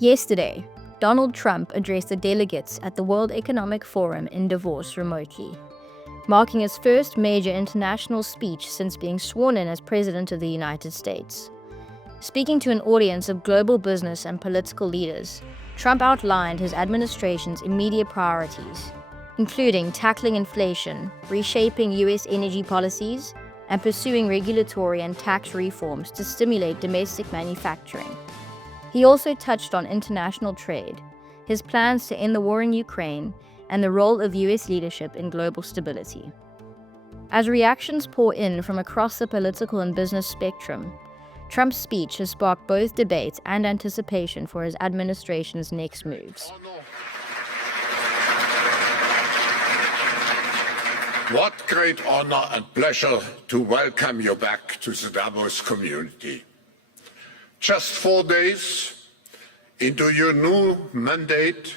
Yesterday, Donald Trump addressed the delegates at the World Economic Forum in Davos remotely, marking his first major international speech since being sworn in as President of the United States. Speaking to an audience of global business and political leaders, Trump outlined his administration's immediate priorities, including tackling inflation, reshaping U.S. energy policies, and pursuing regulatory and tax reforms to stimulate domestic manufacturing. He also touched on international trade, his plans to end the war in Ukraine, and the role of U.S. leadership in global stability. As reactions pour in from across the political and business spectrum, Trump's speech has sparked both debate and anticipation for his administration's next moves. What great honor and pleasure to welcome you back to the Davos community. Just 4 days into your new mandate,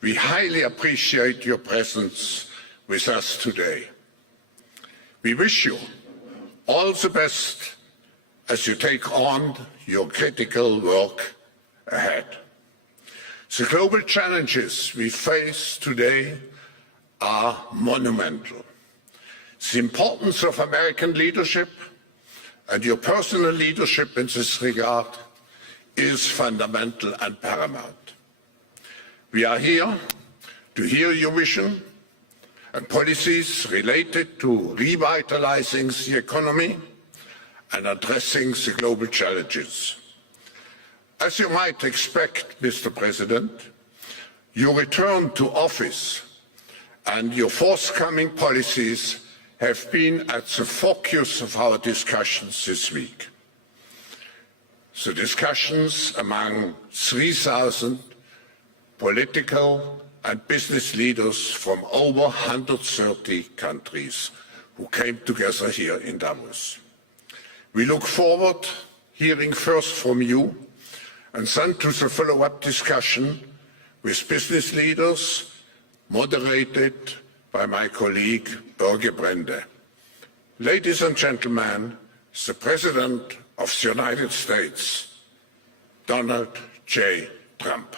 we highly appreciate your presence with us today. We wish you all the best as you take on your critical work ahead. The global challenges we face today are monumental. The importance of American leadership and your personal leadership in this regard is fundamental and paramount. We are here to hear your vision and policies related to revitalizing the economy and addressing the global challenges. As you might expect, Mr. President, your return to office and your forthcoming policies have been at the focus of our discussions this week. The discussions among 3,000 political and business leaders from over 130 countries who came together here in Davos. We look forward to hearing first from you and then to the follow-up discussion with business leaders moderated by my colleague Børge Brende. Ladies and gentlemen, the President of the United States, Donald J. Trump.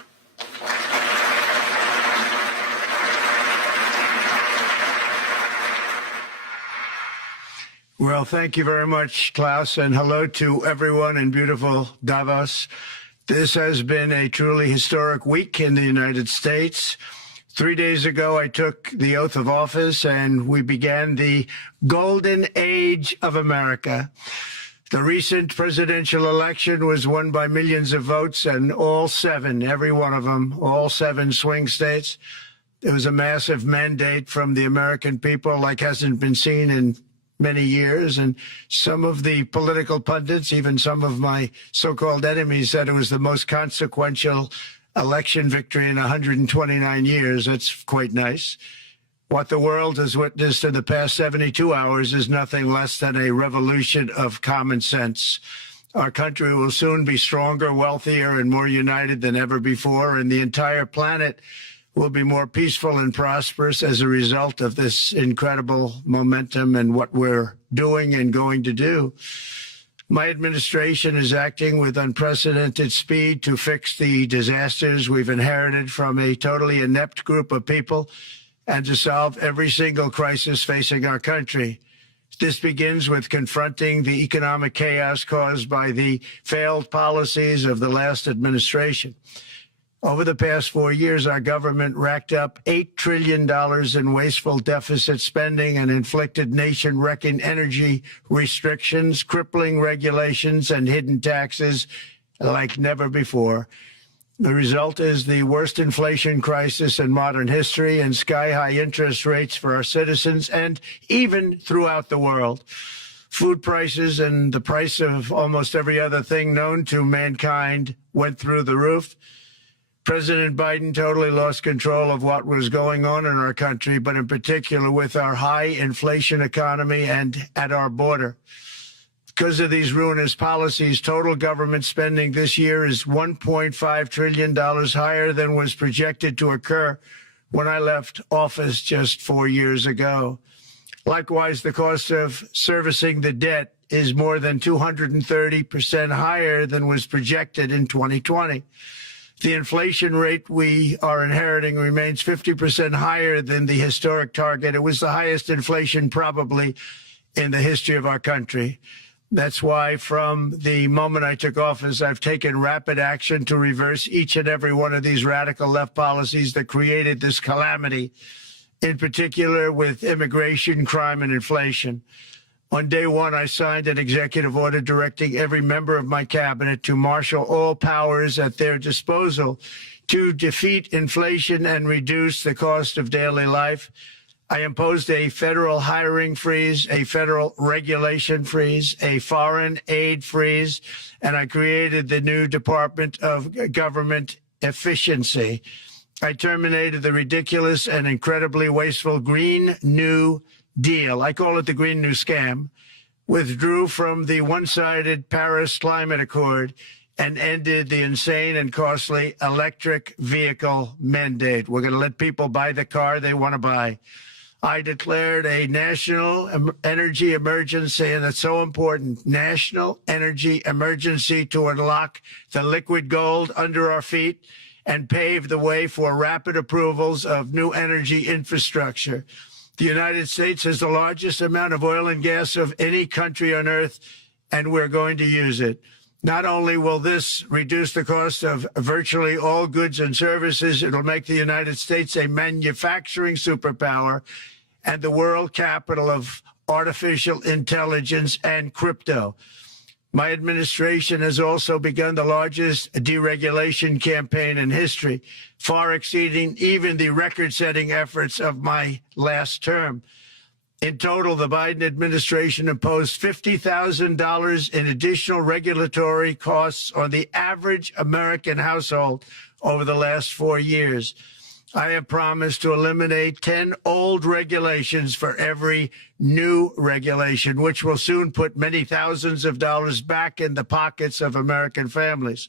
Well, thank you very much, Klaus, and hello to everyone in beautiful Davos. This has been a truly historic week in the United States. 3 days ago, I took the oath of office and we began the golden age of America. The recent presidential election was won by millions of votes, and all seven, every one of them, all seven swing states. It was a massive mandate from the American people like hasn't been seen in many years, and some of the political pundits, even some of my so-called enemies, said it was the most consequential election victory in 129 years. That's quite nice. What the world has witnessed in the past 72 hours is nothing less than a revolution of common sense. Our country will soon be stronger, wealthier, and more united than ever before, and the entire planet will be more peaceful and prosperous as a result of this incredible momentum and what we're doing and going to do. My administration is acting with unprecedented speed to fix the disasters we've inherited from a totally inept group of people and to solve every single crisis facing our country. This begins with confronting the economic chaos caused by the failed policies of the last administration. Over the past 4 years, our government racked up $8 trillion in wasteful deficit spending and inflicted nation-wrecking energy restrictions, crippling regulations, and hidden taxes like never before. The result is the worst inflation crisis in modern history and sky-high interest rates for our citizens and even throughout the world. Food prices and the price of almost every other thing known to mankind went through the roof. President Biden totally lost control of what was going on in our country, but in particular with our high inflation economy and at our border. Because of these ruinous policies, total government spending this year is $1.5 trillion higher than was projected to occur when I left office just 4 years ago. Likewise, the cost of servicing the debt is more than 230% higher than was projected in 2020. The inflation rate we are inheriting remains 50% higher than the historic target. It was the highest inflation probably in the history of our country. That's why from the moment I took office, I've taken rapid action to reverse each and every one of these radical left policies that created this calamity, in particular with immigration, crime, and inflation. On day one, I signed an executive order directing every member of my cabinet to marshal all powers at their disposal to defeat inflation and reduce the cost of daily life. I imposed a federal hiring freeze, a federal regulation freeze, a foreign aid freeze, and I created the new Department of Government Efficiency. I terminated the ridiculous and incredibly wasteful Green New Deal. I call it the Green New Scam. Withdrew from the one-sided Paris Climate Accord and ended the insane and costly electric vehicle mandate. We're going to let people buy the car they want to buy. I declared a national energy emergency, and it's so important, national energy emergency to unlock the liquid gold under our feet and pave the way for rapid approvals of new energy infrastructure. The United States has the largest amount of oil and gas of any country on earth, and we're going to use it. Not only will this reduce the cost of virtually all goods and services, it'll make the United States a manufacturing superpower and the world capital of artificial intelligence and crypto. My administration has also begun the largest deregulation campaign in history, far exceeding even the record-setting efforts of my last term. In total, the Biden administration imposed $50,000 in additional regulatory costs on the average American household over the last 4 years. I have promised to eliminate 10 old regulations for every new regulation, which will soon put many thousands of dollars back in the pockets of American families.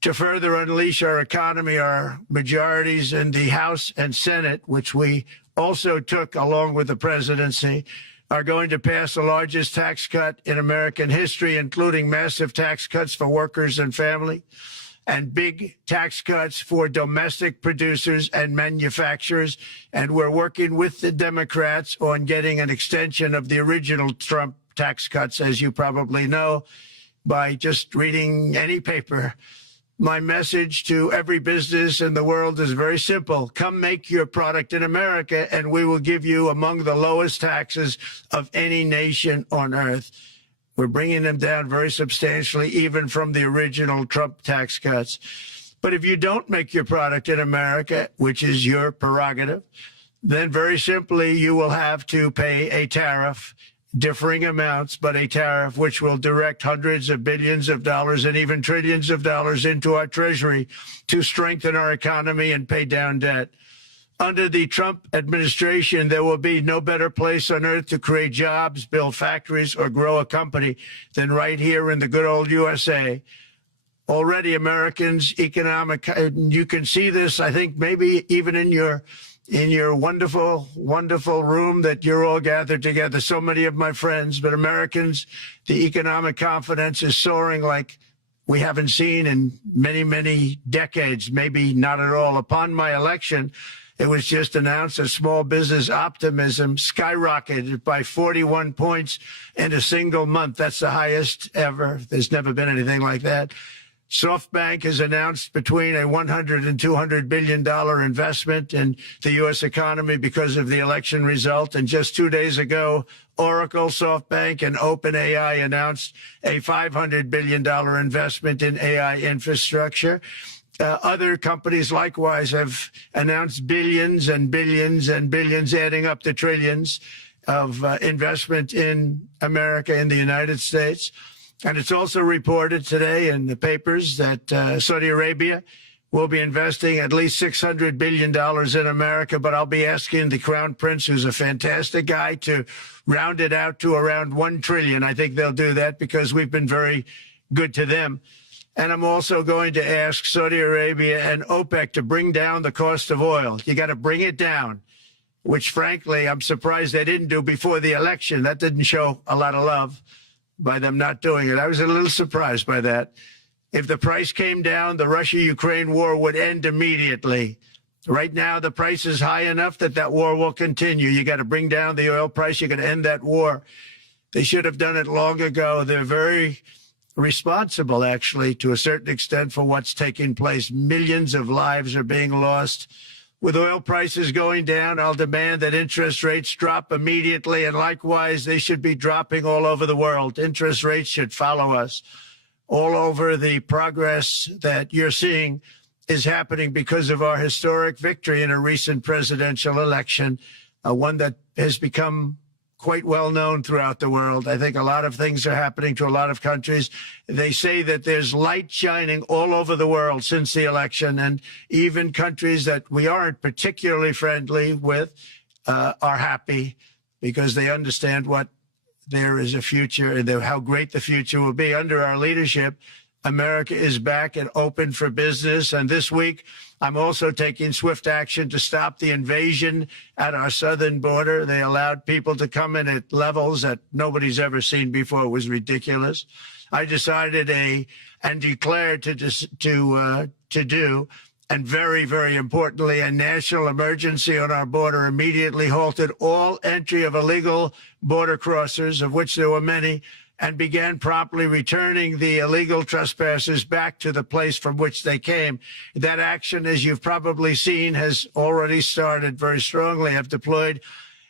To further unleash our economy, our majorities in the House and Senate, which we also took along with the presidency, are going to pass the largest tax cut in American history, including massive tax cuts for workers and family, and big tax cuts for domestic producers and manufacturers. And we're working with the Democrats on getting an extension of the original Trump tax cuts, as you probably know, by just reading any paper. My message to every business in the world is very simple. Come make your product in America, and we will give you among the lowest taxes of any nation on earth. We're bringing them down very substantially, even from the original Trump tax cuts. But if you don't make your product in America, which is your prerogative, then very simply you will have to pay a tariff, differing amounts, but a tariff which will direct hundreds of billions of dollars and even trillions of dollars into our treasury to strengthen our economy and pay down debt. Under the Trump administration, there will be no better place on earth to create jobs, build factories, or grow a company than right here in the good old USA. Already Americans' economic, you can see this, I think, maybe even in your wonderful, wonderful room that you're all gathered together, so many of my friends, but Americans, the economic confidence is soaring like we haven't seen in many, many decades, maybe not at all. Upon my election, it was just announced that small business optimism skyrocketed by 41 points in a single month. That's the highest ever. There's never been anything like that. SoftBank has announced between a $100 and $200 billion investment in the U.S. economy because of the election result. And just 2 days ago, Oracle, SoftBank, and OpenAI announced a $500 billion investment in AI infrastructure. Other companies likewise have announced billions and billions and billions, adding up to trillions of investment in America, in the United States. And it's also reported today in the papers that Saudi Arabia will be investing at least $600 billion in America. But I'll be asking the Crown Prince, who's a fantastic guy, to round it out to around $1 trillion. I think they'll do that because we've been very good to them. And I'm also going to ask Saudi Arabia and OPEC to bring down the cost of oil. You got to bring it down, which, frankly, I'm surprised they didn't do before the election. That didn't show a lot of love by them not doing it. I was a little surprised by that. If the price came down, the Russia-Ukraine war would end immediately. Right now, the price is high enough that that war will continue. You got to bring down the oil price. You got to end that war. They should have done it long ago. They're very responsible, actually, to a certain extent, for what's taking place. Millions of lives are being lost. With oil prices going down, I'll demand that interest rates drop immediately, and likewise, they should be dropping all over the world. Interest rates should follow us. All over, the progress that you're seeing is happening because of our historic victory in a recent presidential election, one that has become quite well known throughout the world. I think a lot of things are happening to a lot of countries. They say that there's light shining all over the world since the election, and even countries that we aren't particularly friendly with are happy because they understand what there is a future and how great the future will be. Under our leadership, America is back and open for business. And this week, I'm also taking swift action to stop the invasion at our southern border. They allowed people to come in at levels that nobody's ever seen before. It was ridiculous. I decided and declared to do, and very, very importantly, a national emergency on our border, immediately halted all entry of illegal border crossers, of which there were many, and began promptly returning the illegal trespassers back to the place from which they came. That action, as you've probably seen, has already started very strongly. I've deployed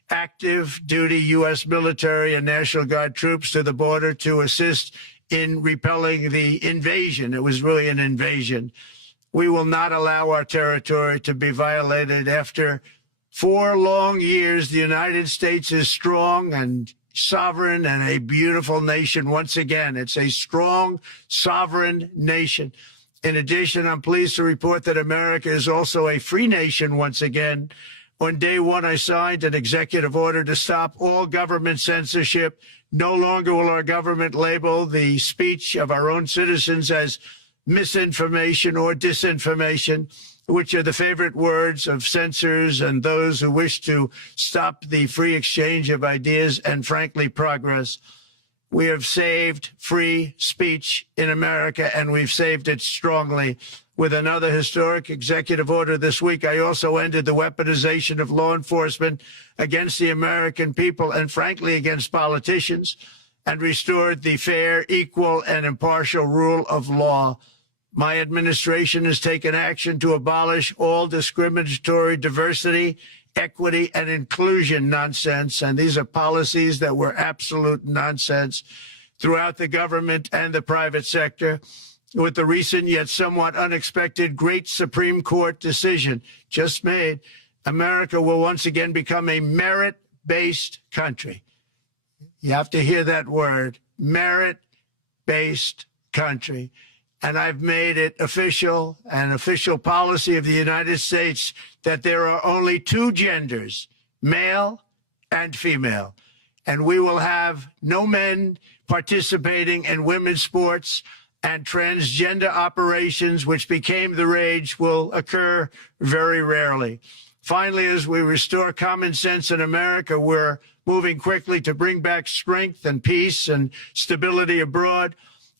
active duty U.S. military and National Guard troops to the border to assist in repelling the invasion. It was really an invasion. We will not allow our territory to be violated. After 4 long years, the United States is strong and sovereign and a beautiful nation once again. It's a strong, sovereign nation. In addition, I'm pleased to report that America is also a free nation once again. On day one, I signed an executive order to stop all government censorship. No longer will our government label the speech of our own citizens as misinformation or disinformation, which are the favorite words of censors and those who wish to stop the free exchange of ideas and, frankly, progress. We have saved free speech in America, and we've saved it strongly. With another historic executive order this week, I also ended the weaponization of law enforcement against the American people and, frankly, against politicians, and restored the fair, equal, and impartial rule of law. My administration has taken action to abolish all discriminatory diversity, equity, and inclusion nonsense. And these are policies that were absolute nonsense throughout the government and the private sector. With the recent yet somewhat unexpected great Supreme Court decision just made, America will once again become a merit-based country. You have to hear that word, merit-based country. And I've made it official, an official policy of the United States, that there are only 2 genders, male and female. And we will have no men participating in women's sports, and transgender operations, which became the rage, will occur very rarely. Finally, as we restore common sense in America, we're moving quickly to bring back strength and peace and stability abroad.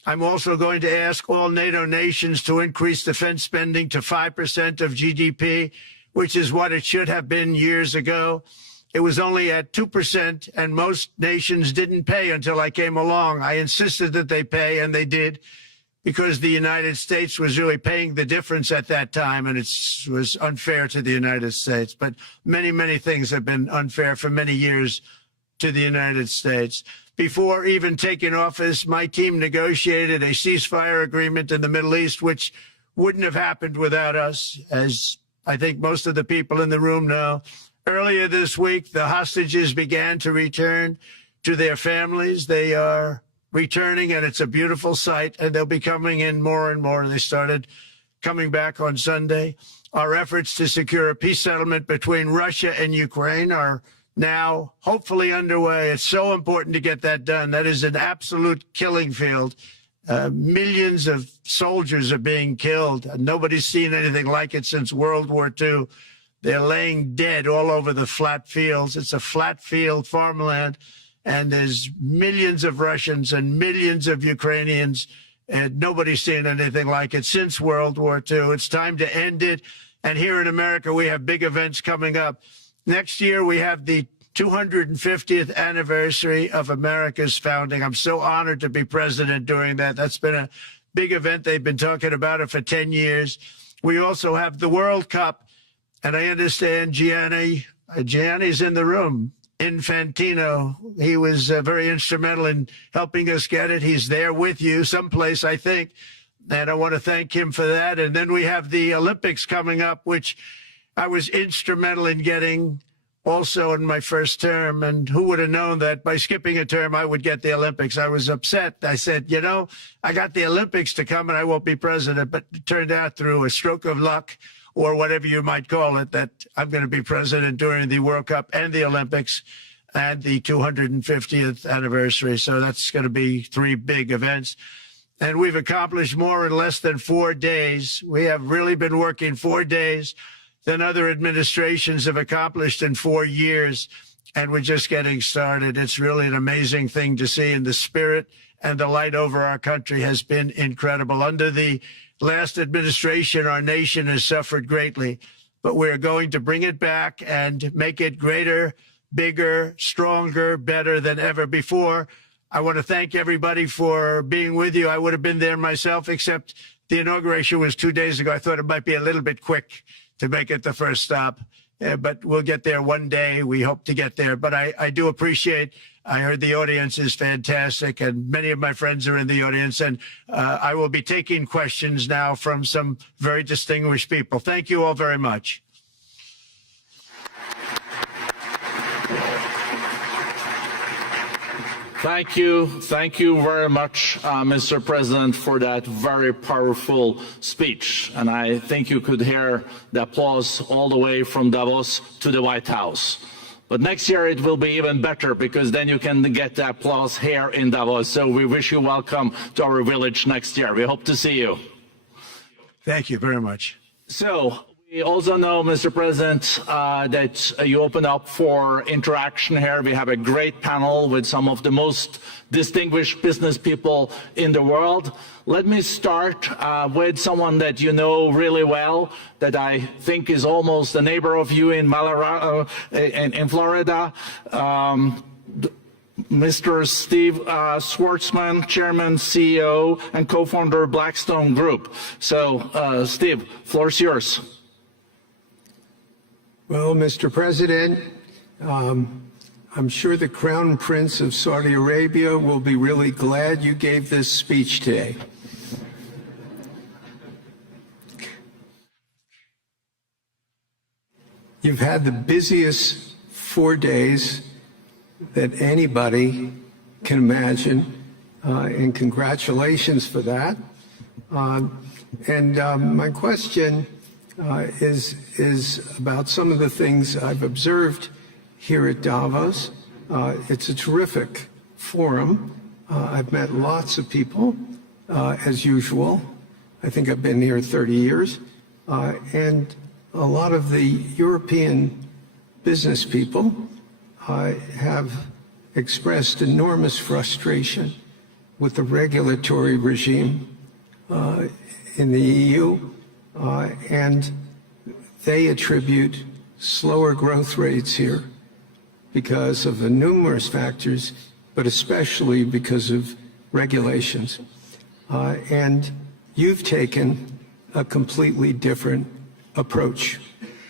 I'm also going to ask all NATO nations to increase defense spending to 5% of GDP, which is what it should have been years ago. It was only at 2%, and most nations didn't pay until I came along. I insisted that they pay, and they did, because the United States was really paying the difference at that time, and it was unfair to the United States. But many, many things have been unfair for many years to the United States. Before even taking office, my team negotiated a ceasefire agreement in the Middle East, which wouldn't have happened without us, as I think most of the people in the room know. Earlier this week, the hostages began to return to their families. They are returning, and it's a beautiful sight, and they'll be coming in more and more. They started coming back on Sunday. Our efforts to secure a peace settlement between Russia and Ukraine are now hopefully underway. It's so important to get that done. That is an absolute killing field. Millions of soldiers are being killed. Nobody's seen anything like it since World War II. They're laying dead all over the flat fields. It's a flat field farmland, and there's millions of Russians and millions of Ukrainians And nobody's seen anything like it since World War II. It's time to end it. And here in America, we have big events coming up. Next year, we have the 250th anniversary of America's founding. I'm so honored to be president during that. That's been a big event. They've been talking about it for 10 years. We also have the World Cup. And I understand Gianni's in the room. Infantino, he was very instrumental in helping us get it. He's there with you someplace, I think. And I want to thank him for that. And then we have the Olympics coming up, which I was instrumental in getting also in my first term. And who would have known that by skipping a term, I would get the Olympics? I was upset. I said, you know, I got the Olympics to come and I won't be president. But it turned out through a stroke of luck, or whatever you might call it, that I'm going to be president during the World Cup and the Olympics and the 250th anniversary. So that's going to be 3 big events. And we've accomplished more in less than 4 days. We have really been working 4 days than other administrations have accomplished in 4 years. And we're just getting started. It's really an amazing thing to see, and the spirit and the light over our country has been incredible. Under the last administration, our nation has suffered greatly, but we're going to bring it back and make it greater, bigger, stronger, better than ever before. I want to thank everybody for being with you. I would have been there myself, except the inauguration was 2 days ago. I thought it might be a little bit quick to make it the first stop, but we'll get there one day. We hope to get there. But I do appreciate, I heard the audience is fantastic, and many of my friends are in the audience, and I will be taking questions now from some very distinguished people. Thank you all very much. Thank you very much, Mr. President, for that very powerful speech. And I think you could hear the applause all the way from Davos to the White House. But next year it will be even better, because then you can get the applause here in Davos. So we wish you welcome to our village next year. We hope to see you. Thank you very much. So we also know, Mr. President, that you open up for interaction here. We have a great panel with some of the most distinguished business people in the world. Let me start with someone that you know really well, that I think is almost a neighbor of you in Florida. Mr. Steve Schwarzman, Chairman, CEO, and co-founder of Blackstone Group. So, Steve, floor is yours. Well, Mr. President, I'm sure the Crown Prince of Saudi Arabia will be really glad you gave this speech today. You've had the busiest 4 days that anybody can imagine, and congratulations for that. My question is about some of the things I've observed here at Davos. It's a terrific forum. I've met lots of people, as usual. I think I've been here 30 years. And a lot of the European business people have expressed enormous frustration with the regulatory regime in the EU. And they attribute slower growth rates here because of the numerous factors, but especially because of regulations. And you've taken a completely different approach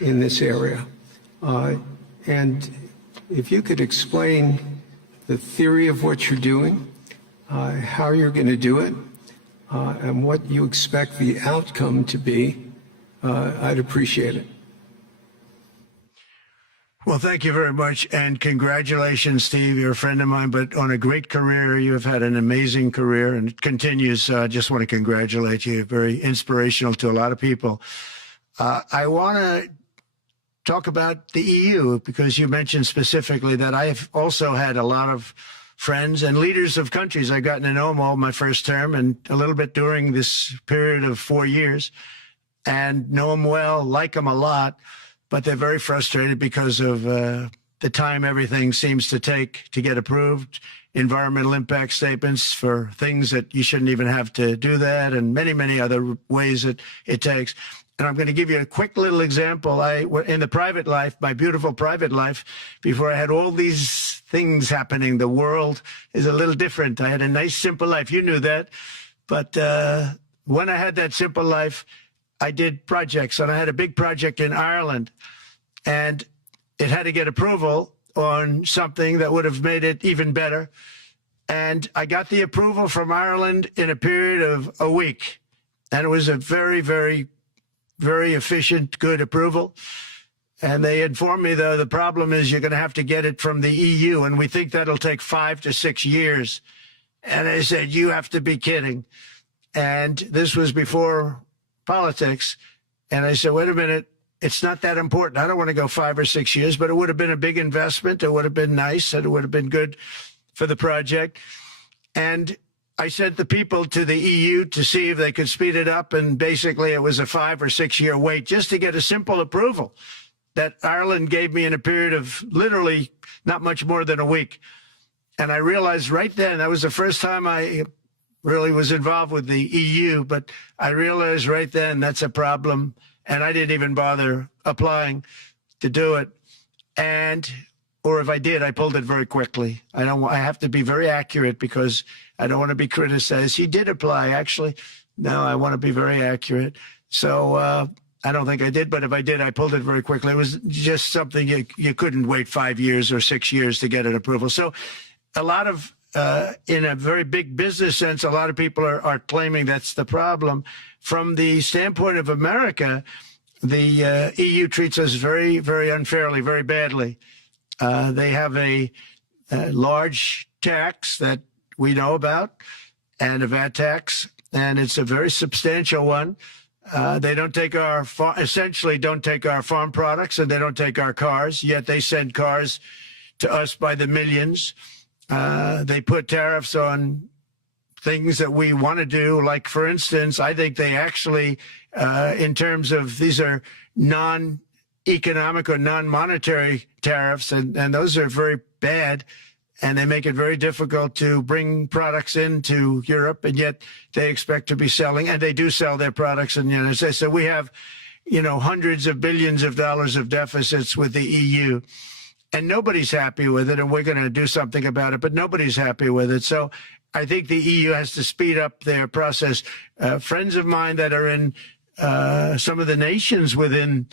in this area. And if you could explain the theory of what you're doing, how you're going to do it, and what you expect the outcome to be, I'd appreciate it. Well, thank you very much, and congratulations, Steve. You're a friend of mine, but on a great career. You have had an amazing career, and it continues. I just want to congratulate you. Very inspirational to a lot of people. I want to talk about the EU, because you mentioned specifically that I've also had a lot of friends and leaders of countries. I've gotten to know them all my first term and a little bit during this period of 4 years, and know them well, like them a lot, but they're very frustrated because of the time everything seems to take to get approved, environmental impact statements for things that you shouldn't even have to do that, and many, many other ways that it takes. And I'm going to give you a quick little example. In the private life, my beautiful private life, before I had all these things happening, the world is a little different. I had a nice, simple life. You knew that. But when I had that simple life, I did projects. And I had a big project in Ireland. And it had to get approval on something that would have made it even better. And I got the approval from Ireland in a period of a week. And it was a very, very, very efficient, good approval. And they informed me, though, the problem is you're going to have to get it from the EU, and we think that'll take 5 to 6 years. And I said, you have to be kidding. And this was before politics. And I said, wait a minute, it's not that important. I don't want to go 5 or 6 years, but it would have been a big investment. It would have been nice, and it would have been good for the project. And I sent the people to the EU to see if they could speed it up. And basically, it was a 5 or 6 year wait just to get a simple approval that Ireland gave me in a period of literally not much more than a week. And I realized right then, that was the first time I really was involved with the EU, but I realized right then that's a problem. And I didn't even bother applying to do it. Or if I did, I pulled it very quickly. I have to be very accurate because I don't want to be criticized. He did apply, actually. No, I want to be very accurate. So I don't think I did, but if I did, I pulled it very quickly. It was just something you couldn't wait 5 years or 6 years to get an approval. So a lot of, in a very big business sense, a lot of people are claiming that's the problem. From the standpoint of America, the EU treats us very, very unfairly, very badly. They have a large tax that we know about, and a VAT tax, and it's a very substantial one. They don't take essentially don't take our farm products, and they don't take our cars, yet they send cars to us by the millions. They put tariffs on things that we want to do. Like, for instance, I think they actually, in terms of, these are non-economic or non-monetary tariffs, and those are very bad. And they make it very difficult to bring products into Europe, and yet they expect to be selling, and they do sell their products in the United States. So we have, hundreds of billions of dollars of deficits with the EU, and nobody's happy with it, and we're going to do something about it, but nobody's happy with it. So I think the EU has to speed up their process. Friends of mine that are in some of the nations within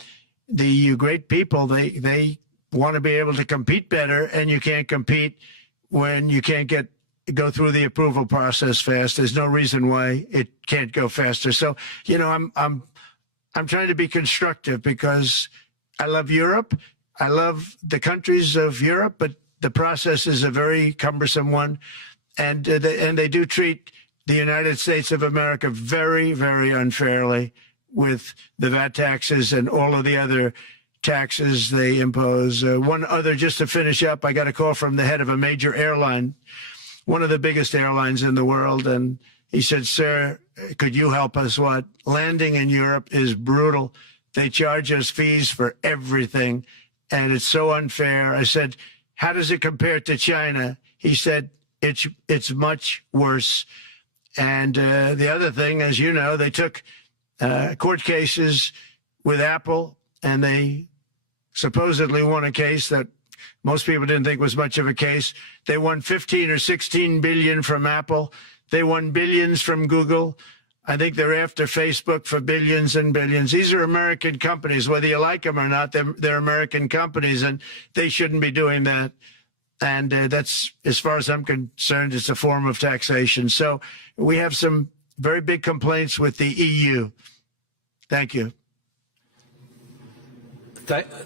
the EU, great people, they want to be able to compete better, and you can't compete when you can't go through the approval process fast. There's no reason why it can't go faster. So, I'm trying to be constructive because I love Europe. I love the countries of Europe, but the process is a very cumbersome one. And they do treat the United States of America very, very unfairly with the VAT taxes and all of the other taxes they impose. One other, just to finish up, I got a call from the head of a major airline, one of the biggest airlines in the world, and he said, sir, could you help us? What? Landing in Europe is brutal. They charge us fees for everything, and it's so unfair. I said, how does it compare to China? He said, it's much worse. And the other thing, as you know, they took court cases with Apple, and they supposedly won a case that most people didn't think was much of a case. They won 15 or 16 billion from Apple. They won billions from Google. I think they're after Facebook for billions and billions. These are American companies, whether you like them or not. They're American companies, and they shouldn't be doing that. And that's, as far as I'm concerned, it's a form of taxation. So we have some very big complaints with the EU. Thank you.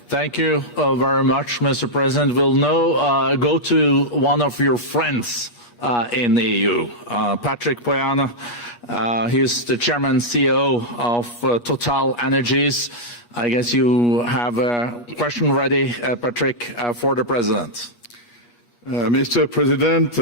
Thank you very much, Mr. President. We'll now go to one of your friends in the EU, Patrick Pouyanné. He's the chairman and CEO of Total Energies. I guess you have a question ready, Patrick, for the president. Mr. President,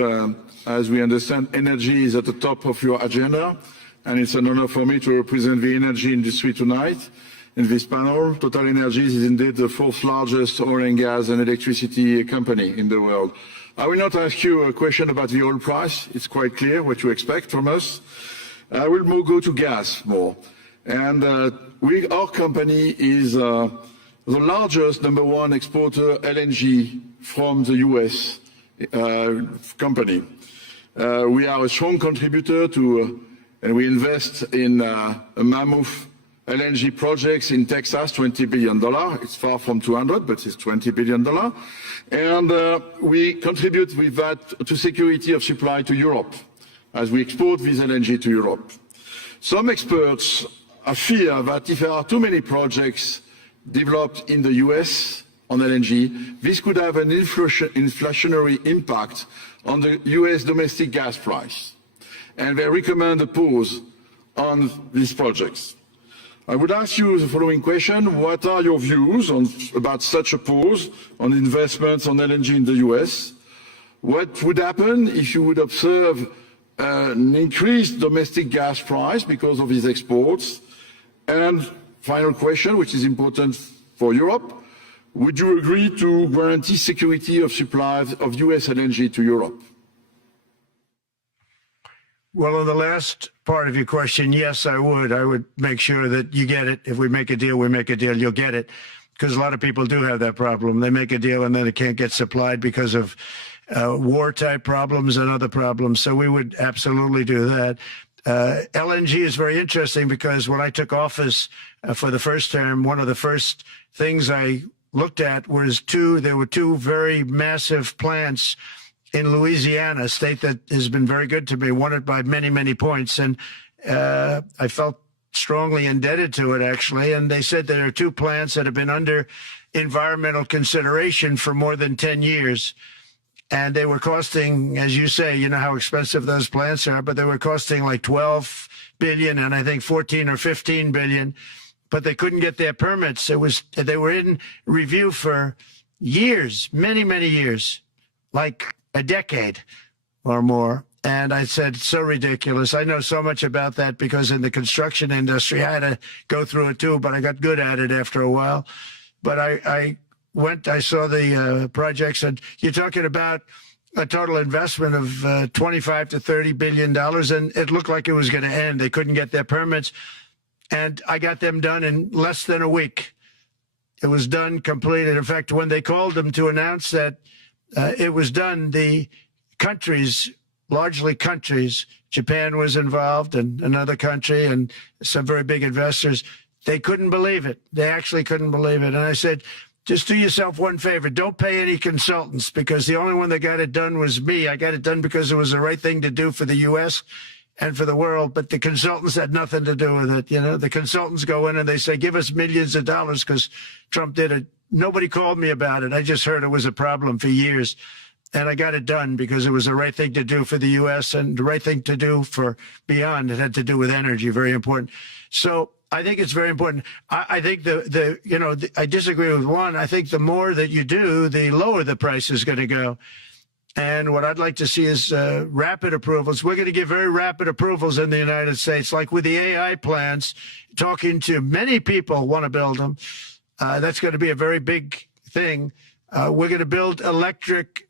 as we understand, energy is at the top of your agenda, and it's an honor for me to represent the energy industry tonight. in this panel. Total Energies is indeed the fourth largest oil and gas and electricity company in the world. I will not ask you a question about the oil price. It's quite clear what you expect from us. I will more go to gas more. And our company is the largest number one exporter LNG from the US company. We are a strong contributor to, and we invest in a mammoth LNG projects in Texas, $20 billion. It's far from 200, but it's $20 billion. And we contribute with that to security of supply to Europe as we export this LNG to Europe. Some experts fear that if there are too many projects developed in the US on LNG, this could have an inflationary impact on the US domestic gas price. And they recommend a pause on these projects. I would ask you the following question. What are your views about such a pause on investments on LNG in the US? What would happen if you would observe an increased domestic gas price because of these exports? And final question, which is important for Europe, would you agree to guarantee security of supply of US LNG to Europe? Well, on the last part of your question, yes, I would. I would make sure that you get it. If we make a deal, we make a deal, you'll get it. Because a lot of people do have that problem. They make a deal and then it can't get supplied because of war-type problems and other problems. So we would absolutely do that. LNG is very interesting because when I took office for the first term, one of the first things I looked at was there were two very massive plants in Louisiana, a state that has been very good to me, won it by many, many points. And I felt strongly indebted to it, actually. And they said there are two plants that have been under environmental consideration for more than 10 years. And they were costing, as you say, you know how expensive those plants are, but they were costing like 12 billion and I think 14 or 15 billion, but they couldn't get their permits. They were in review for years, many, many years, like a decade or more. And I said, so ridiculous. I know so much about that because in the construction industry, I had to go through it too, but I got good at it after a while. But I saw the projects, and you're talking about a total investment of 25 to $30 billion, and it looked like it was going to end. They couldn't get their permits, and I got them done in less than a week. It was done, completed. In fact, when they called them to announce that it was done, the countries, largely countries, Japan was involved and another country and some very big investors, they couldn't believe it. They actually couldn't believe it. And I said, just do yourself one favor. Don't pay any consultants because the only one that got it done was me. I got it done because it was the right thing to do for the U.S. and for the world. But the consultants had nothing to do with it. You know, the consultants go in and they say, give us millions of dollars because Trump did it. Nobody called me about it. I just heard it was a problem for years. And I got it done because it was the right thing to do for the U.S. and the right thing to do for beyond. It had to do with energy, very important. So I think it's very important. I think I disagree with one. I think the more that you do, the lower the price is going to go. And what I'd like to see is rapid approvals. We're going to give very rapid approvals in the United States, like with the AI plants, talking to many people want to build them. That's going to be a very big thing. We're going to build electric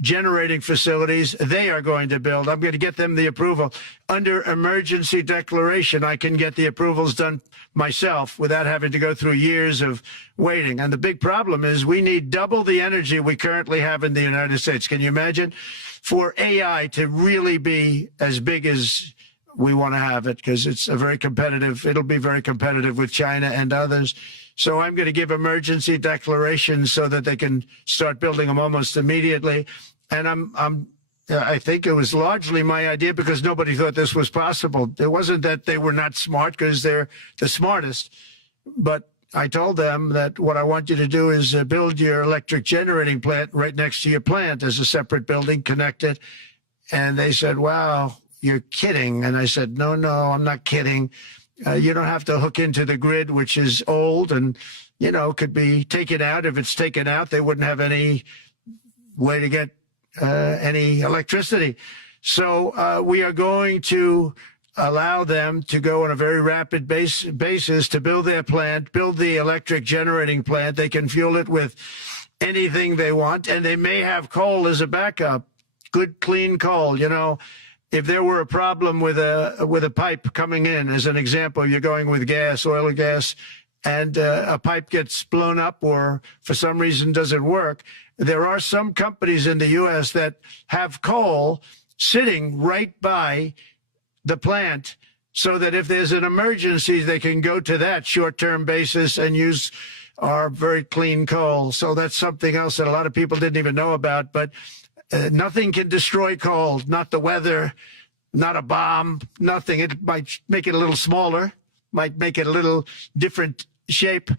generating facilities. They are going to build. I'm going to get them the approval. Under emergency declaration, I can get the approvals done myself without having to go through years of waiting. And the big problem is we need double the energy we currently have in the United States. Can you imagine? For AI to really be as big as we want to have it, because it's a very competitive, it'll be very competitive with China and others. So I'm going to give emergency declarations so that they can start building them almost immediately. And I think it was largely my idea because nobody thought this was possible. It wasn't that they were not smart because they're the smartest. But I told them that what I want you to do is build your electric generating plant right next to your plant as a separate building connected. And they said, wow, you're kidding. And I said, no, I'm not kidding. You don't have to hook into the grid, which is old and, could be taken out. If it's taken out, they wouldn't have any way to get any electricity. So we are going to allow them to go on a very rapid basis to build their plant, build the electric generating plant. They can fuel it with anything they want, and they may have coal as a backup, good, clean coal. You know, if there were a problem with a pipe coming in, as an example, you're going with gas, oil or gas, and a pipe gets blown up or for some reason doesn't work, there are some companies in the U.S. that have coal sitting right by the plant so that if there's an emergency, they can go to that short-term basis and use our very clean coal. So that's something else that a lot of people didn't even know about. But nothing can destroy coal, not the weather, not a bomb, nothing. It might make it a little smaller, might make it a little different shape,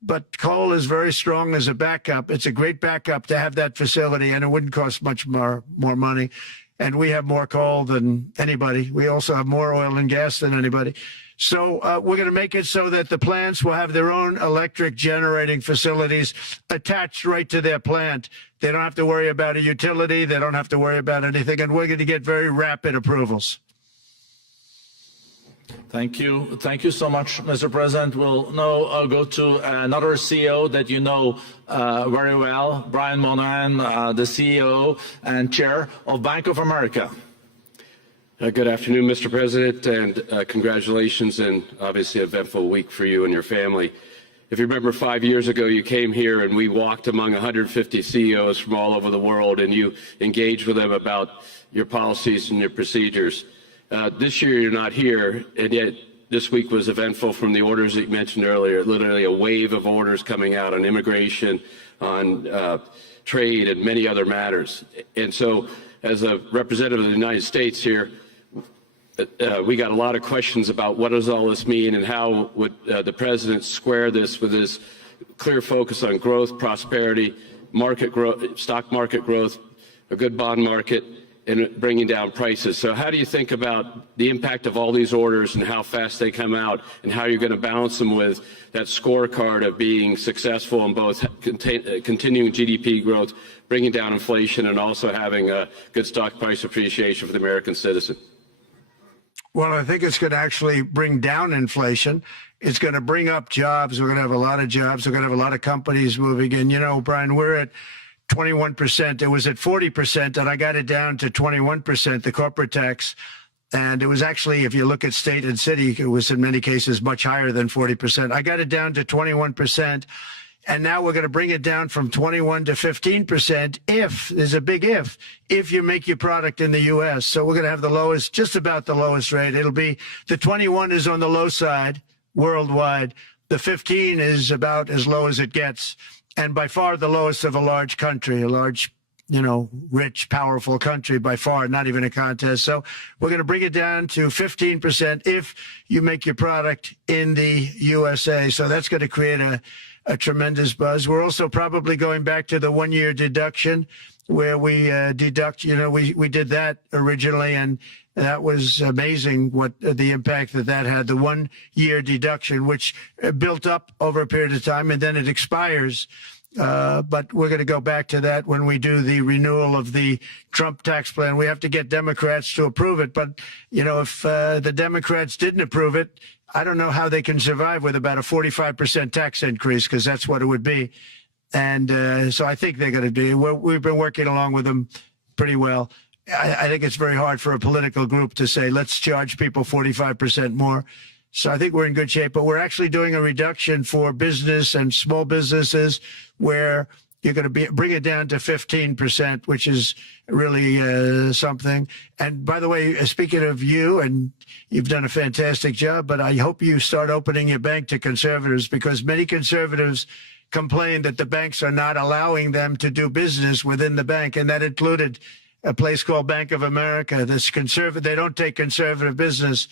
but coal is very strong as a backup. It's a great backup to have that facility, and it wouldn't cost much more money. And we have more coal than anybody. We also have more oil and gas than anybody. So we're going to make it so that the plants will have their own electric generating facilities attached right to their plant. They don't have to worry about a utility. They don't have to worry about anything. And we're going to get very rapid approvals. Thank you. Thank you so much, Mr. President. We'll now go to another CEO that you know very well, Brian Moynihan, the CEO and Chair of Bank of America. Good afternoon, Mr. President, and congratulations and obviously an eventful week for you and your family. If you remember 5 years ago, you came here and we walked among 150 CEOs from all over the world and you engaged with them about your policies and your procedures. This year you're not here, and yet this week was eventful from the orders that you mentioned earlier, literally a wave of orders coming out on immigration, on trade, and many other matters. And so as a representative of the United States here, we got a lot of questions about what does all this mean and how would the president square this with his clear focus on growth, prosperity, market growth, stock market growth, a good bond market, and bringing down prices. So how do you think about the impact of all these orders and how fast they come out and how you're going to balance them with that scorecard of being successful in both continuing GDP growth, bringing down inflation, and also having a good stock price appreciation for the American citizen? Well, I think it's going to actually bring down inflation. It's going to bring up jobs. We're going to have a lot of jobs. We're going to have a lot of companies moving in. You know, Brian, we're at 21%. It was at 40%, and I got it down to 21%, the corporate tax. And it was actually, if you look at state and city, it was in many cases much higher than 40%. I got it down to 21%. And now we're going to bring it down from 21 to 15% if, there's a big if you make your product in the U.S. So we're going to have the lowest, just about the lowest rate. It'll be, the 21 is on the low side worldwide. The 15 is about as low as it gets. And by far the lowest of a large country, a large, you know, rich, powerful country by far, not even a contest. So we're going to bring it down to 15% if you make your product in the USA. So that's going to create a tremendous buzz. We're also probably going back to the 1 year deduction where we deduct, you know, we did that originally, and that was amazing what the impact that had, the 1 year deduction, which built up over a period of time and then it expires. But we're going to go back to that when we do the renewal of the Trump tax plan. We have to get Democrats to approve it. But, you know, if the Democrats didn't approve it, I don't know how they can survive with about a 45% tax increase, because that's what it would be. And so I think they're going to do. We've been working along with them pretty well. I think it's very hard for a political group to say, let's charge people 45% more. So I think we're in good shape. But we're actually doing a reduction for business and small businesses where you're going to bring it down to 15%, which is really something. And by the way, speaking of you, and you've done a fantastic job, but I hope you start opening your bank to conservatives, because many conservatives complain that the banks are not allowing them to do business within the bank. And that included a place called Bank of America. That's conservative. They don't take conservative business.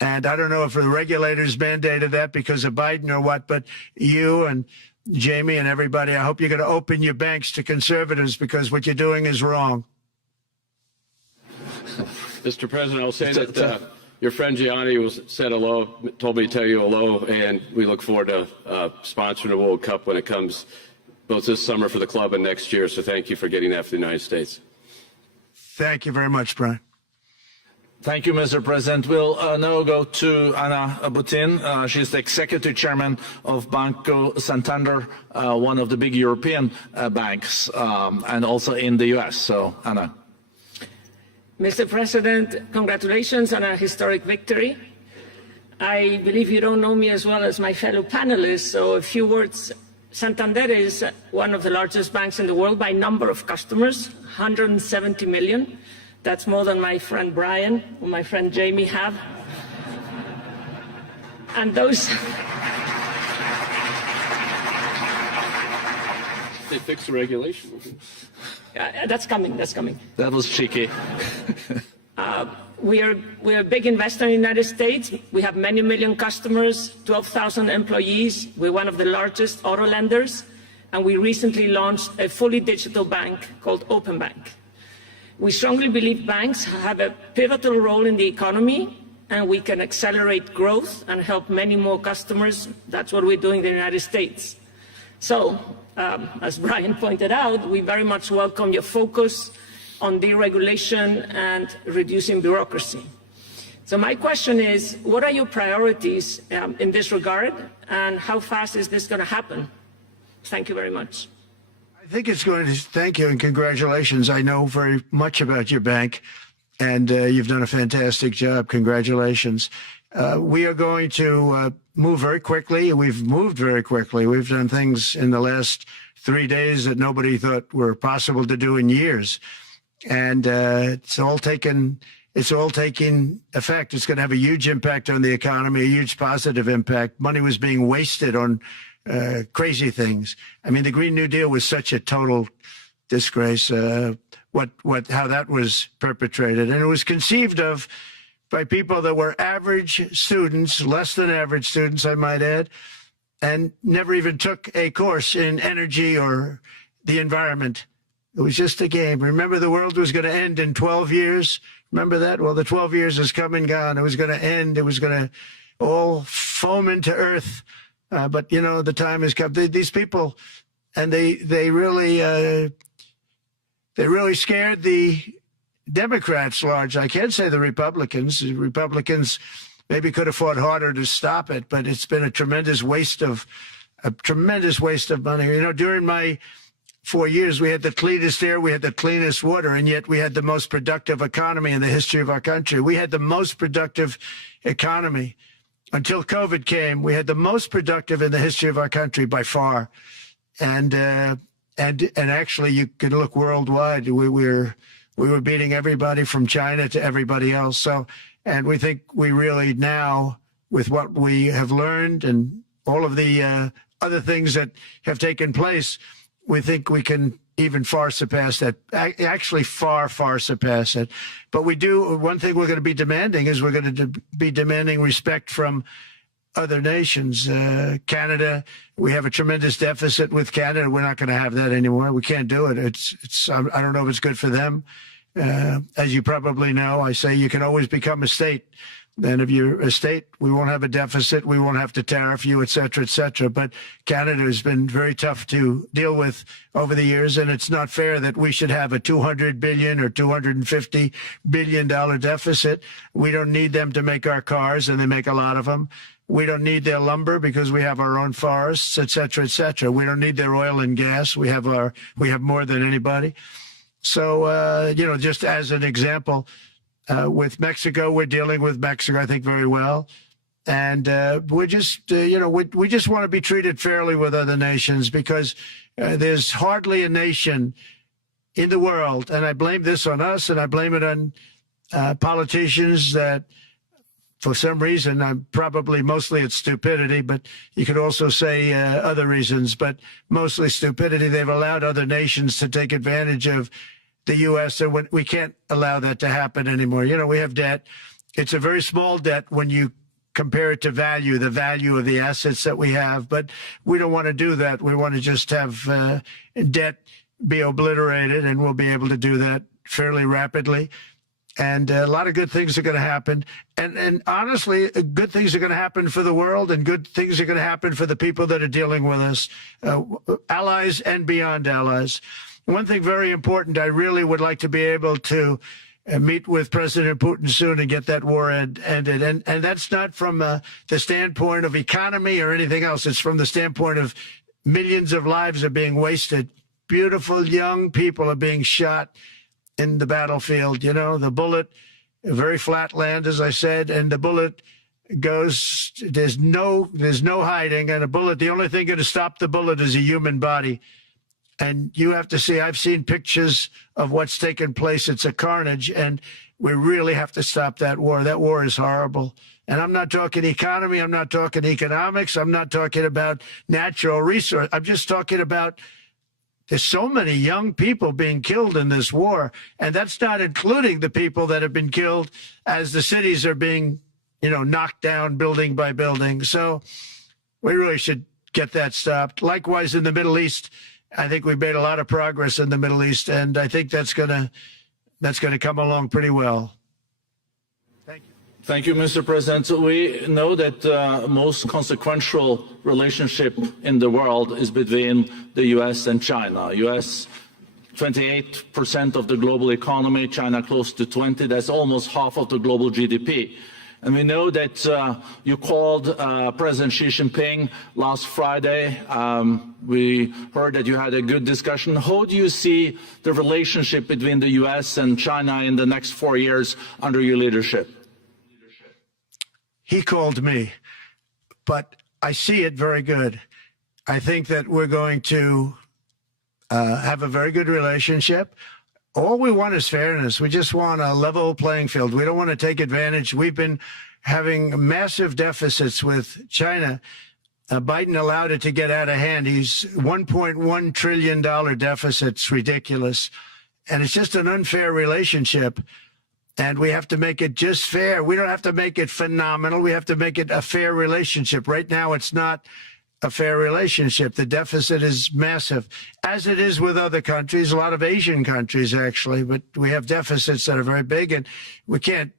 And I don't know if the regulators mandated that because of Biden or what, but you and Jamie and everybody, I hope you're going to open your banks to conservatives, because what you're doing is wrong. Mr. President, I'll say that your friend Gianni said hello, told me to tell you hello, and we look forward to sponsoring the World Cup when it comes, both this summer for the club and next year. So thank you for getting that for the United States. Thank you very much, Brian. Thank you, Mr. President. We'll now go to Anna Butin. She's the executive chairman of Banco Santander, one of the big European banks, and also in the U.S. So, Anna. Mr. President, congratulations on a historic victory. I believe you don't know me as well as my fellow panelists, so a few words. Santander is one of the largest banks in the world by number of customers, 170 million. That's more than my friend Brian or my friend Jamie have. And those... They fixed the regulation. That's coming, that's coming. That was cheeky. We're a big investor in the United States. We have many million customers, 12,000 employees. We're one of the largest auto lenders. And we recently launched a fully digital bank called Open Bank. We strongly believe banks have a pivotal role in the economy, and we can accelerate growth and help many more customers. That's what we're doing in the United States. So, as Brian pointed out, we very much welcome your focus on deregulation and reducing bureaucracy. So my question is, what are your priorities in this regard, and how fast is this going to happen? Thank you very much. I think it's going to, thank you and congratulations. I know very much about your bank, and you've done a fantastic job. Congratulations. We are going to move very quickly. We've moved very quickly. We've done things in the last 3 days that nobody thought were possible to do in years. And it's all taking effect. It's going to have a huge impact on the economy, a huge positive impact. Money was being wasted on crazy things. I mean, the Green New Deal was such a total disgrace, how that was perpetrated. And it was conceived of by people that were average students, less than average students, I might add, and never even took a course in energy or the environment. It was just a game. Remember, the world was going to end in 12 years. Remember that? Well, the 12 years has come and gone. It was going to end. It was going to all foam into earth. But, you know, the time has come. These people, and they really scared the Democrats large. I can't say the Republicans. The Republicans maybe could have fought harder to stop it, but it's been a tremendous waste of money. You know, during my 4 years, we had the cleanest air, we had the cleanest water, and yet we had the most productive economy in the history of our country. We had the most productive economy. Until COVID came, we had the most productive in the history of our country by far. And actually, you could look worldwide. We were beating everybody from China to everybody else. So, and we think we really now, with what we have learned and all of the other things that have taken place, we think we can even far surpass that, actually far surpass it. But we do, one thing we're going to be demanding is we're going to be demanding respect from other nations. Canada, we have a tremendous deficit with Canada. We're not going to have that anymore. We can't do it. I don't know if it's good for them. As you probably know, I say you can always become a state. Then if you're a state, we won't have a deficit. We won't have to tariff you, et cetera, et cetera. But Canada has been very tough to deal with over the years, and it's not fair that we should have a $200 billion or $250 billion deficit. We don't need them to make our cars, and they make a lot of them. We don't need their lumber because we have our own forests, et cetera, et cetera. We don't need their oil and gas. We have more than anybody. So, you know, just as an example, with Mexico, we're dealing with Mexico, I think, very well. And we're just, you know, we just want to be treated fairly with other nations because there's hardly a nation in the world, and I blame this on us, and I blame it on politicians that, for some reason, probably mostly it's stupidity, but you could also say other reasons, but mostly stupidity. They've allowed other nations to take advantage of the U.S., and we can't allow that to happen anymore. You know, we have debt. It's a very small debt when you compare it to the value of the assets that we have, but we don't want to do that. We want to just have debt be obliterated, and we'll be able to do that fairly rapidly. And a lot of good things are going to happen. And honestly, good things are going to happen for the world, and good things are going to happen for the people that are dealing with us, allies and beyond allies. One thing very important, I really would like to be able to meet with President Putin soon and get that war ended. And that's not from the standpoint of economy or anything else. It's from the standpoint of millions of lives are being wasted. Beautiful young people are being shot in the battlefield. You know, the bullet, very flat land, as I said, and the bullet goes, there's no hiding. And a bullet, the only thing going to stop the bullet is a human body. And you have to see, I've seen pictures of what's taken place. It's a carnage, and we really have to stop that war. That war is horrible. And I'm not talking economy. I'm not talking economics. I'm not talking about natural resource. I'm just talking about there's so many young people being killed in this war. And that's not including the people that have been killed as the cities are being, knocked down building by building. So we really should get that stopped. Likewise, in the Middle East, I think we've made a lot of progress in the Middle East, and I think that's gonna come along pretty well. Thank you. Thank you, Mr. President. So we know that the most consequential relationship in the world is between the U.S. and China. U.S. 28% of the global economy, China close to 20. That's almost half of the global GDP. And we know that you called President Xi Jinping last Friday. We heard that you had a good discussion. How do you see the relationship between the U.S. and China in the next 4 years under your leadership? He called me, but I see it very good. I think that we're going to have a very good relationship. All we want is fairness. We just want a level playing field. We don't want to take advantage. We've been having massive deficits with China. Biden allowed it to get out of hand. He's $1.1 trillion deficit. It's ridiculous. And it's just an unfair relationship. And we have to make it just fair. We don't have to make it phenomenal. We have to make it a fair relationship. Right now, it's not a fair relationship. The deficit is massive, as it is with other countries, a lot of Asian countries, actually. But we have deficits that are very big, and we can't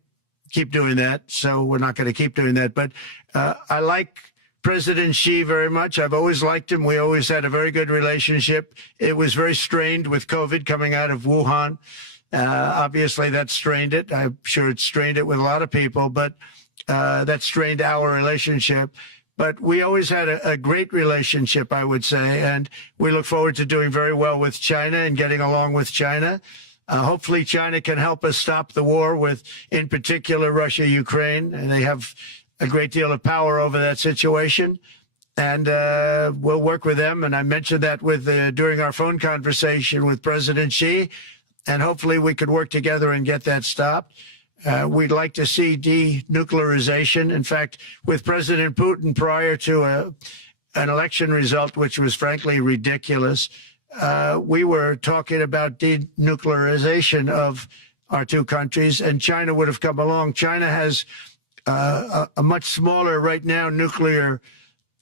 keep doing that. So we're not going to keep doing that. But I like President Xi very much. I've always liked him. We always had a very good relationship. It was very strained with COVID coming out of Wuhan. Obviously, that strained it. I'm sure it strained it with a lot of people, but that strained our relationship. But we always had a great relationship, I would say, and we look forward to doing very well with China and getting along with China. Hopefully, China can help us stop the war with, in particular, Russia, Ukraine. And they have a great deal of power over that situation. And we'll work with them. And I mentioned that during our phone conversation with President Xi. And hopefully we could work together and get that stopped. We'd like to see denuclearization. In fact, with President Putin, prior to an election result, which was frankly ridiculous, we were talking about denuclearization of our two countries, and China would have come along. China has a much smaller right now nuclear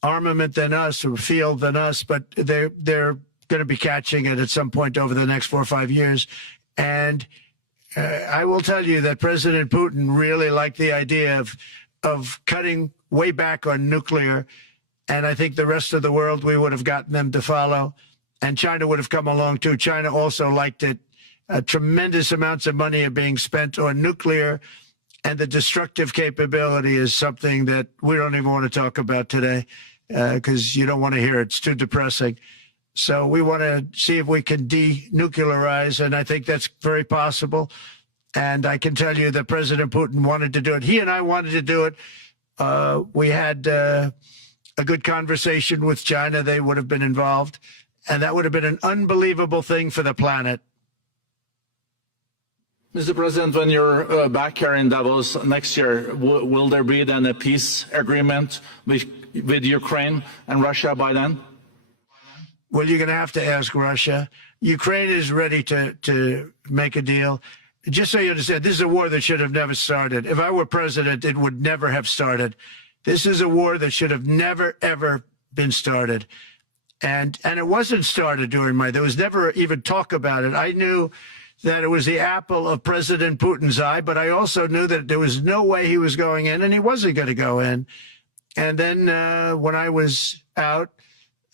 armament than us, or field than us, but they're going to be catching it at some point over the next 4 or 5 years. And I will tell you that President Putin really liked the idea of cutting way back on nuclear. And I think the rest of the world, we would have gotten them to follow. And China would have come along, too. China also liked it. Tremendous amounts of money are being spent on nuclear. And the destructive capability is something that we don't even want to talk about today because you don't want to hear it. It's too depressing. So we want to see if we can denuclearize, and I think that's very possible. And I can tell you that President Putin wanted to do it. He and I wanted to do it. We had a good conversation with China. They would have been involved, and that would have been an unbelievable thing for the planet. Mr. President, when you're back here in Davos next year, will there be then a peace agreement with Ukraine and Russia by then? Well, you're going to have to ask Russia. Ukraine is ready to make a deal. Just so you understand, this is a war that should have never started. If I were president, it would never have started. This is a war that should have never, ever been started. And it wasn't started during there was never even talk about it. I knew that it was the apple of President Putin's eye, but I also knew that there was no way he was going in, and he wasn't going to go in. And then when I was out,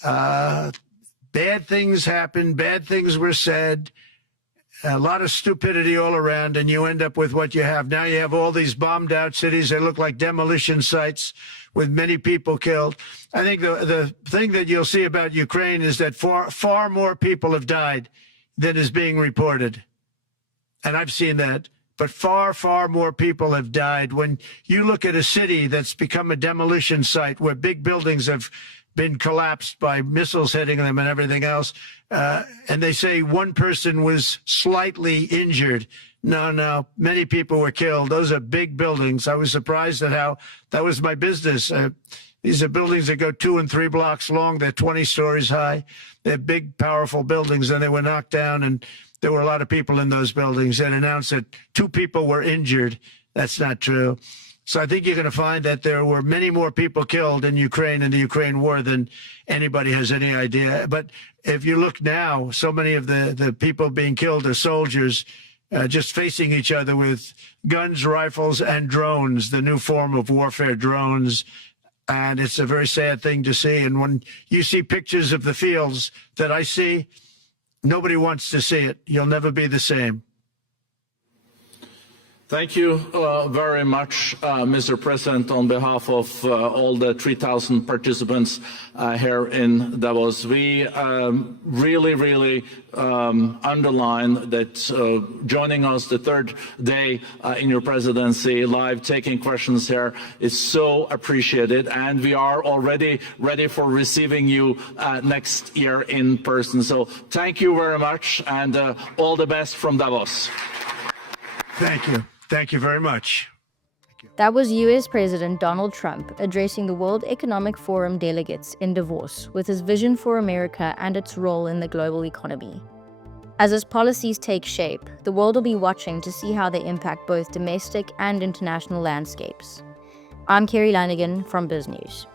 bad things happened, bad things were said, a lot of stupidity all around, and you end up with what you have. Now you have all these bombed out cities that look like demolition sites with many people killed. I think the thing that you'll see about Ukraine is that far more people have died than is being reported. And I've seen that. But far more people have died. When you look at a city that's become a demolition site where big buildings have been collapsed by missiles hitting them and everything else, and they say one person was slightly injured. No, many people were killed. Those are big buildings. I was surprised at how that was my business. These are buildings that go 2 and 3 blocks long. They're 20 stories high. They're big, powerful buildings, and they were knocked down, and there were a lot of people in those buildings, and announced that 2 people were injured. That's not true. So I think you're going to find that there were many more people killed in Ukraine in the Ukraine war than anybody has any idea. But if you look now, so many of the people being killed are soldiers just facing each other with guns, rifles, and drones, the new form of warfare, drones. And it's a very sad thing to see. And when you see pictures of the fields that I see, nobody wants to see it. You'll never be the same. Thank you very much, Mr. President, on behalf of all the 3,000 participants here in Davos. We really underline that joining us the third day in your presidency, live taking questions here is so appreciated, and we are already ready for receiving you next year in person. So thank you very much, and all the best from Davos. Thank you. Thank you very much. That was US President Donald Trump addressing the World Economic Forum delegates in Davos with his vision for America and its role in the global economy. As his policies take shape, the world will be watching to see how they impact both domestic and international landscapes. I'm Kerry Lanigan from BizNews.